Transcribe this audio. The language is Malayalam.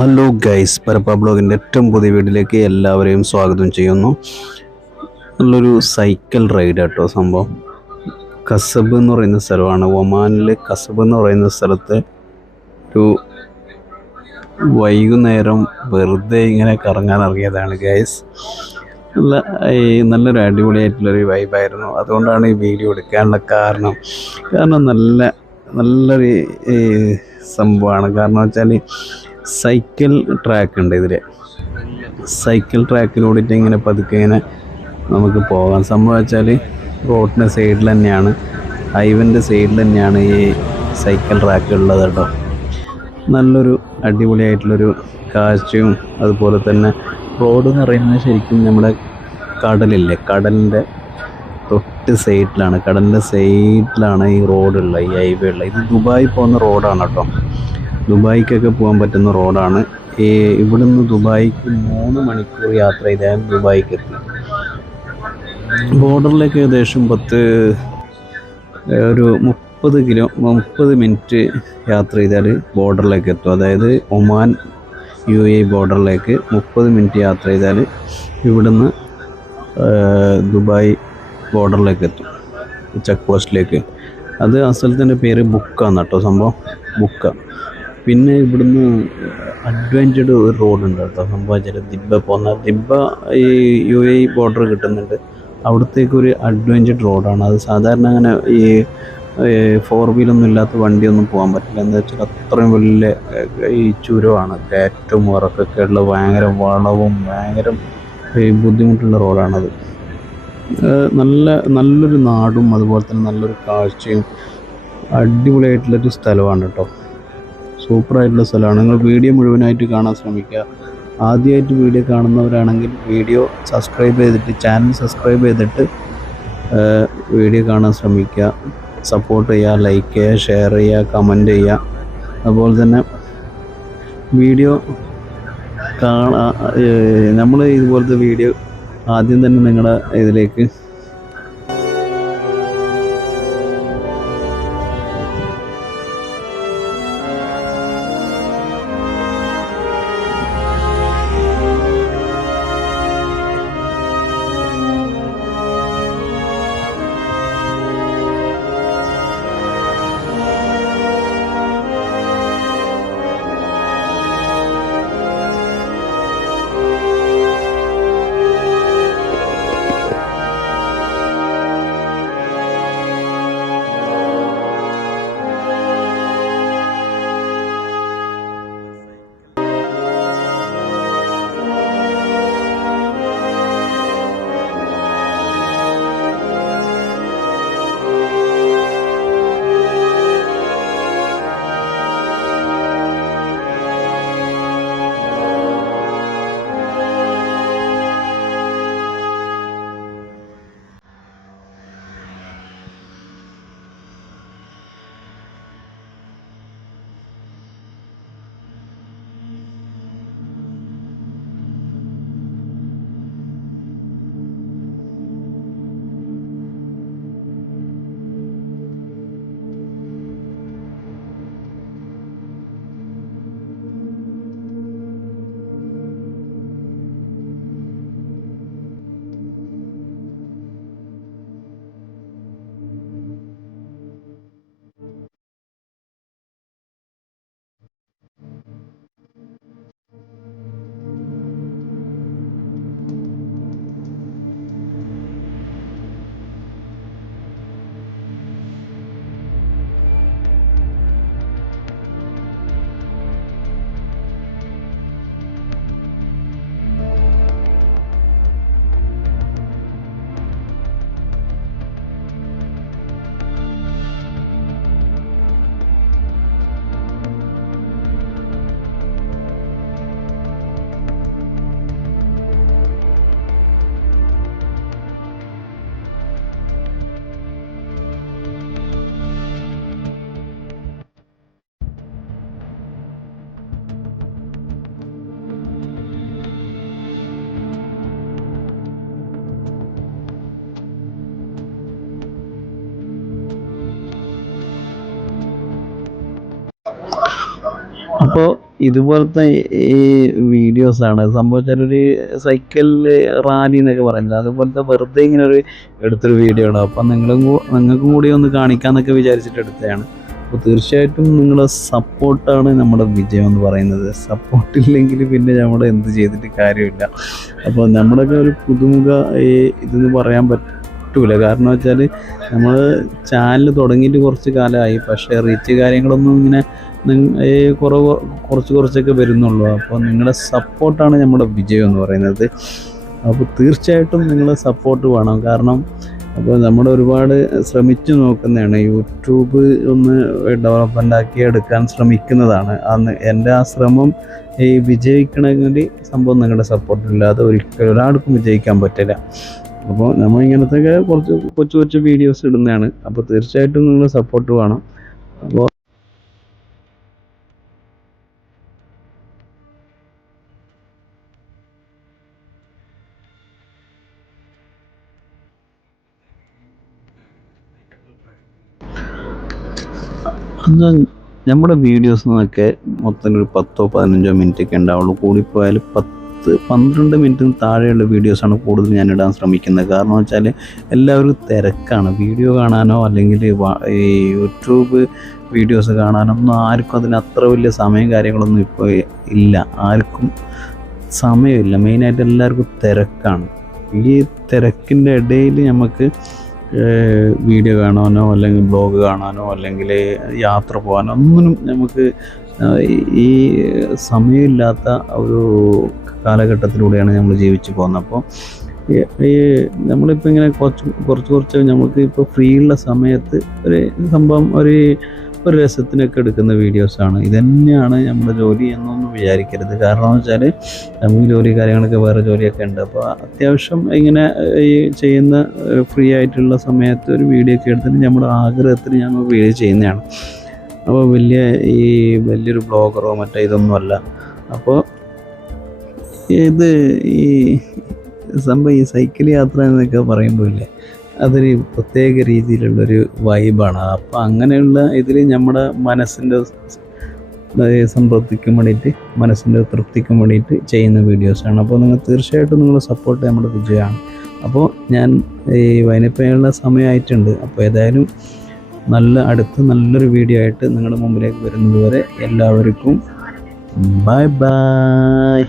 ഹലോ ഗൈസ്, പരപ്പ ബ്ലോഗിൻ്റെ ഏറ്റവും പുതിയ വീഡിയോയിലേക്ക് എല്ലാവരെയും സ്വാഗതം ചെയ്യുന്നു. നല്ലൊരു സൈക്കിൾ റൈഡ് കേട്ടോ സംഭവം. കസബ് എന്ന് പറയുന്ന സ്ഥലമാണ് ഒമാനിലെ. കസബ് എന്ന് പറയുന്ന സ്ഥലത്ത് ഒരു വൈകുന്നേരം വെറുതെ ഇങ്ങനെ കറങ്ങാൻ ഇറങ്ങിയതാണ് ഗൈസ്. നല്ലൊരു അടിപൊളിയായിട്ടുള്ളൊരു വൈബായിരുന്നു. അതുകൊണ്ടാണ് ഈ വീഡിയോ എടുക്കാനുള്ള കാരണം നല്ലൊരു സംഭവമാണ്. കാരണം വെച്ചാൽ സൈക്കിൾ ട്രാക്ക് ഉണ്ട് ഇതിൽ. സൈക്കിൾ ട്രാക്കിലൂടെ ഇങ്ങനെ പതുക്കെ ഇങ്ങനെ നമുക്ക് പോകാം. സംഭവം വെച്ചാൽ റോഡിൻ്റെ സൈഡിൽ തന്നെയാണ്, ഹൈവേൻ്റെ സൈഡിൽ തന്നെയാണ് ഈ സൈക്കിൾ ട്രാക്ക് ഉള്ളത് കേട്ടോ. നല്ലൊരു അടിപൊളിയായിട്ടുള്ളൊരു കാഴ്ചയും അതുപോലെ തന്നെ റോഡ് എന്ന് പറയുന്നത് ശരിക്കും നമ്മുടെ കടലില്ലേ, കടലിൻ്റെ കടലിൻ്റെ സൈഡിലാണ് ഈ റോഡുള്ളത്, ഈ ഹൈവേ ഉള്ളത്. ഇത് ദുബായി പോകുന്ന റോഡാണ് കേട്ടോ. ദുബായിക്കൊക്കെ പോകാൻ പറ്റുന്ന റോഡാണ്. ഇവിടുന്ന് ദുബായിക്ക് 3 മണിക്കൂർ യാത്ര ചെയ്താൽ ദുബായിക്ക് എത്തി. ബോർഡറിലേക്ക് ഏകദേശം ഒരു 30 മിനിറ്റ് യാത്ര ചെയ്താൽ ബോർഡറിലേക്ക് എത്തും. അതായത് ഒമാൻ UAE ബോർഡറിലേക്ക് 30 മിനിറ്റ് യാത്ര ചെയ്താൽ ഇവിടുന്ന് ദുബായ് ബോർഡറിലേക്ക് എത്തും, ചെക്ക് പോസ്റ്റിലേക്ക്. അത് ആ സ്ഥലത്തിൻ്റെ പേര് ബുക്കാന്ന് കേട്ടോ, സംഭവം ബുക്ക. പിന്നെ ഇവിടുന്ന് അഡ്വഞ്ചേർഡ് ഒരു റോഡുണ്ട് കേട്ടോ. സംഭവം ദിബ്ബ ഈ UAE ബോർഡർ കിട്ടുന്നുണ്ട്, അവിടത്തേക്കൊരു അഡ്വഞ്ചേർഡ് റോഡാണ് അത്. സാധാരണ അങ്ങനെ ഈ 4 വീലൊന്നും ഇല്ലാത്ത വണ്ടിയൊന്നും പോകാൻ പറ്റില്ല. എന്താ വെച്ചാൽ അത്രയും വലിയ ഈ ചുരമാണ്, കയറ്റവും ഇറക്കൊക്കെ ഉള്ള ഭയങ്കര വളവും ഭയങ്കര ബുദ്ധിമുട്ടുള്ള റോഡാണത്. നല്ലൊരു നാടും അതുപോലെ തന്നെ നല്ലൊരു കാഴ്ചയും അടിപൊളിയായിട്ടുള്ളൊരു സ്ഥലമാണ് കേട്ടോ. സൂപ്പറായിട്ടുള്ള സ്ഥലമാണ്. നിങ്ങൾ വീഡിയോ മുഴുവനായിട്ട് കാണാൻ ശ്രമിക്കുക. ആദ്യമായിട്ട് വീഡിയോ കാണുന്നവരാണെങ്കിൽ വീഡിയോ ചാനൽ സബ്സ്ക്രൈബ് ചെയ്തിട്ട് വീഡിയോ കാണാൻ ശ്രമിക്കുക. സപ്പോർട്ട് ചെയ്യുക, ലൈക്ക് ചെയ്യുക, ഷെയർ ചെയ്യുക, കമൻറ്റ് ചെയ്യുക. അതുപോലെ തന്നെ വീഡിയോ നമ്മൾ ഇതുപോലത്തെ വീഡിയോ ആദ്യം തന്നെ നിങ്ങളുടെ ഇതിലേക്ക് അപ്പോൾ ഇതുപോലത്തെ ഈ വീഡിയോസാണ് സംഭവിച്ചാൽ ഒരു സൈക്കിളിൽ റാലി എന്നൊക്കെ പറയുന്നത്, അതുപോലത്തെ വെറുതെ ഇങ്ങനെ ഒരു എടുത്തൊരു വീഡിയോ ആണ്. അപ്പം നിങ്ങൾക്കും കൂടി ഒന്ന് കാണിക്കാമെന്നൊക്കെ വിചാരിച്ചിട്ട് എടുത്തതാണ്. അപ്പോൾ തീർച്ചയായിട്ടും നിങ്ങളുടെ സപ്പോർട്ടാണ് നമ്മുടെ വിജയം എന്ന് പറയുന്നത്. സപ്പോർട്ടില്ലെങ്കിൽ പിന്നെ നമ്മൾ എന്ത് ചെയ്തിട്ട് കാര്യമില്ല. അപ്പോൾ നമ്മുടെയൊക്കെ ഒരു പുതുമുഖ ഇതെന്ന് പറയാൻ പറ്റൂല. കാരണം വെച്ചാൽ നമ്മൾ ചാനൽ തുടങ്ങിയിട്ട് കുറച്ച് കാലമായി, പക്ഷേ റീച്ച് കാര്യങ്ങളൊന്നും ഇങ്ങനെ കുറച്ചൊക്കെ വരുന്നുള്ളൂ. അപ്പോൾ നിങ്ങളുടെ സപ്പോർട്ടാണ് നമ്മുടെ വിജയം എന്ന് പറയുന്നത്. അപ്പോൾ തീർച്ചയായിട്ടും നിങ്ങളുടെ സപ്പോർട്ട് വേണം. കാരണം അപ്പോൾ നമ്മൾ ഒരുപാട് ശ്രമിച്ചു നോക്കുന്നതാണ്, യൂട്യൂബ് ഒന്ന് ഡെവലപ്മെൻ്റ് ആക്കി എടുക്കാൻ ശ്രമിക്കുന്നതാണ്. അന്ന് എൻ്റെ ആ ശ്രമം വിജയിക്കണമെങ്കിൽ സംഭവം നിങ്ങളുടെ സപ്പോർട്ടില്ലാതെ ഒരിക്കലും ഒരാൾക്കും വിജയിക്കാൻ പറ്റില്ല. അപ്പോൾ നമ്മൾ ഇങ്ങനത്തെയൊക്കെ കൊച്ചു വീഡിയോസ് ഇടുന്നതാണ്. അപ്പോൾ തീർച്ചയായിട്ടും നിങ്ങളുടെ സപ്പോർട്ട് വേണം. അപ്പോൾ അന്ന് നമ്മുടെ വീഡിയോസ് എന്നൊക്കെ മൊത്തം ഒരു 10-15 മിനിറ്റൊക്കെ ഉണ്ടാവുള്ളൂ. കൂടിപ്പോയാൽ 10-12 മിനിറ്റിന് താഴെയുള്ള വീഡിയോസാണ് കൂടുതൽ ഞാൻ ഇടാൻ ശ്രമിക്കുന്നത്. കാരണം വെച്ചാൽ എല്ലാവരും തിരക്കാണ്. വീഡിയോ കാണാനോ അല്ലെങ്കിൽ ഈ യൂട്യൂബ് വീഡിയോസ് കാണാനോ ഒന്നും ആർക്കും അതിന് അത്ര വലിയ സമയം കാര്യങ്ങളൊന്നും ഇപ്പോൾ ഇല്ല. ആർക്കും സമയമില്ല. മെയിനായിട്ട് എല്ലാവർക്കും തിരക്കാണ്. ഈ തിരക്കിൻ്റെ ഇടയിൽ നമുക്ക് വീഡിയോ കാണാനോ അല്ലെങ്കിൽ ബ്ലോഗ് കാണാനോ അല്ലെങ്കിൽ യാത്ര പോകാനോ ഒന്നിനും നമുക്ക് ഈ സമയമില്ലാത്ത ഒരു കാലഘട്ടത്തിലൂടെയാണ് നമ്മൾ ജീവിച്ചു പോകുന്നത്. അപ്പോൾ ഈ നമ്മളിപ്പോൾ ഇങ്ങനെ കുറച്ച് നമുക്ക് ഇപ്പോൾ ഫ്രീ ഉള്ള സമയത്ത് ഒരു സംഭവം ഒരു രസത്തിനൊക്കെ എടുക്കുന്ന വീഡിയോസാണ്. ഇതന്നെയാണ് നമ്മുടെ ജോലി എന്നൊന്നും വിചാരിക്കരുത്. കാരണം എന്ന് വെച്ചാൽ നമുക്ക് ജോലി കാര്യങ്ങളൊക്കെ വേറെ ജോലിയൊക്കെ ഉണ്ട്. അപ്പോൾ അത്യാവശ്യം ഇങ്ങനെ ഈ ചെയ്യുന്ന ഫ്രീ ആയിട്ടുള്ള സമയത്ത് ഒരു വീഡിയോ ഒക്കെ എടുത്തിട്ട് നമ്മുടെ ആഗ്രഹത്തിന് ഞങ്ങൾ വീഡിയോ ചെയ്യുന്നതാണ്. അപ്പോൾ വലിയൊരു ബ്ലോഗറോ മറ്റോ ഇതൊന്നുമല്ല. അപ്പോൾ ഈ സംഭവം ഈ സൈക്കിൾ യാത്ര എന്നൊക്കെ പറയുമ്പോൾ ഇല്ലേ, അതൊരു പ്രത്യേക രീതിയിലുള്ളൊരു വൈബാണ്. അപ്പോൾ അങ്ങനെയുള്ള ഇതിൽ നമ്മുടെ മനസ്സിൻ്റെ സമൃദ്ധിക്കും വേണ്ടിയിട്ട്, മനസ്സിൻ്റെ തൃപ്തിക്കും വേണ്ടിയിട്ട് ചെയ്യുന്ന വീഡിയോസാണ്. അപ്പോൾ നിങ്ങൾ തീർച്ചയായിട്ടും നിങ്ങളുടെ സപ്പോർട്ട് നമ്മുടെ വിജയമാണ്. അപ്പോൾ ഞാൻ ഈ വൈനപ്പയുള്ള സമയമായിട്ടുണ്ട്. അപ്പോൾ ഏതായാലും നല്ലൊരു വീഡിയോ ആയിട്ട് നിങ്ങളുടെ മുമ്പിലേക്ക് വരുന്നത് വരെ എല്ലാവർക്കും ബൈ.